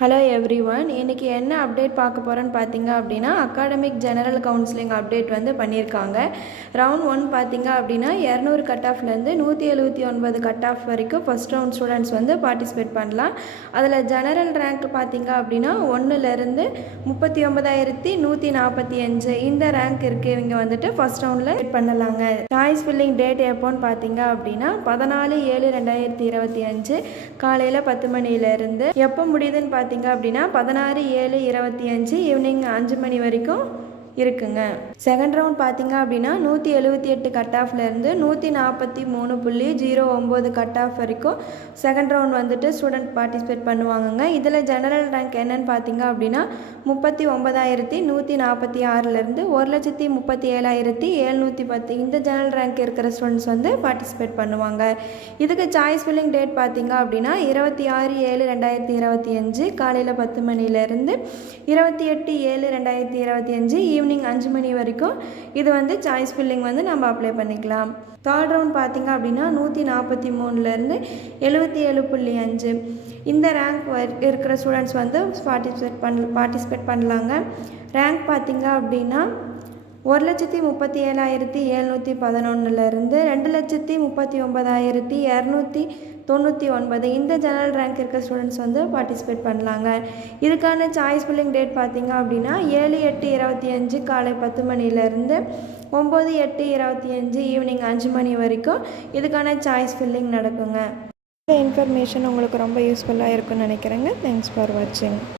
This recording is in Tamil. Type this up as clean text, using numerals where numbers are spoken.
ஹலோ எவ்ரிவன், இன்றைக்கி என்ன அப்டேட் பார்க்க போகிறோன்னு பார்த்தீங்க அப்படின்னா அகாடமிக் ஜெனரல் கவுன்சிலிங் அப்டேட் வந்து பண்ணியிருக்காங்க. ரவுண்ட் 1 பார்த்தீங்க அப்படின்னா 200 கட் ஆஃப்லேருந்து 179 கட் ஆஃப் வரைக்கும் ஃபஸ்ட் ரவுண்ட் ஸ்டூடெண்ட்ஸ் வந்து பார்ட்டிசிபேட் பண்ணலாம். அதில் ஜெனரல் ரேங்க் பார்த்தீங்க அப்படின்னா 1லேருந்து 39,145 இந்த ரேங்க் இருக்கவங்க வந்துட்டு ஃபஸ்ட் ரவுண்டில் பண்ணலாங்க. சாய்ஸ் ஃபில்லிங் டேட் எப்போன்னு பார்த்தீங்க அப்படின்னா 14/7/2025 காலையில் 10 மணிலேருந்து எப்போ முடியுதுன்னு பார்த்தீங்க அப்படின்னா 16/7/25 ஈவினிங் 5 மணி வரைக்கும் இருக்குங்க. செகண்ட் ரவுண்ட் பார்த்தீங்க அப்படின்னா 178 கட் ஆஃப்லேருந்து 143.09 கட் ஆஃப் வரைக்கும் செகண்ட் ரவுண்ட் வந்துட்டு ஸ்டூடெண்ட் பார்ட்டிசிபேட் பண்ணுவாங்கங்க. இதில் ஜெனரல் ரேங்க் என்னன்னு பார்த்தீங்க அப்படின்னா 39,146லேருந்து 1,37,710 இந்த ஜெனரல் ரேங்க் இருக்கிற ஸ்டூடெண்ட்ஸ் வந்து பார்ட்டிசிபேட் பண்ணுவாங்க. இதுக்கு சாய்ஸ் ஃபில்லிங் டேட் பார்த்தீங்க அப்படின்னா 26/7/2025 காலையில் 10 மணிலேருந்து 28/7/2025 ஈவினிங் 5 மணி வரைக்கும் இது வந்து சாய்ஸ் ஃபில்லிங் வந்து நம்ம அப்ளை பண்ணிக்கலாம். தேர்ட் ரவுண்ட் பார்த்திங்க அப்படின்னா 143லேருந்து 77.5 இந்த ரேங்க் இருக்கிற ஸ்டூடெண்ட்ஸ் வந்து பார்ட்டிசிபேட் பண்ணலாங்க. ரேங்க் பார்த்திங்க அப்படின்னா 1,37,711லேருந்து 2,39,299 இந்த ஜெனரல் ரேங்க் இருக்க ஸ்டூடெண்ட்ஸ் வந்து பார்ட்டிசிபேட் பண்ணலாங்க. இதுக்கான சாய்ஸ் ஃபில்லிங் டேட் பார்த்திங்க அப்படின்னா 7/8/25 காலை 10 மணிலேருந்து 9/8/25 ஈவினிங் 5 மணி வரைக்கும் இதுக்கான சாய்ஸ் ஃபில்லிங் நடக்குங்க. இந்த இன்ஃபர்மேஷன் உங்களுக்கு ரொம்ப யூஸ்ஃபுல்லாக இருக்குன்னு நினைக்கிறேங்க. தேங்க்ஸ் ஃபார் வாட்சிங்.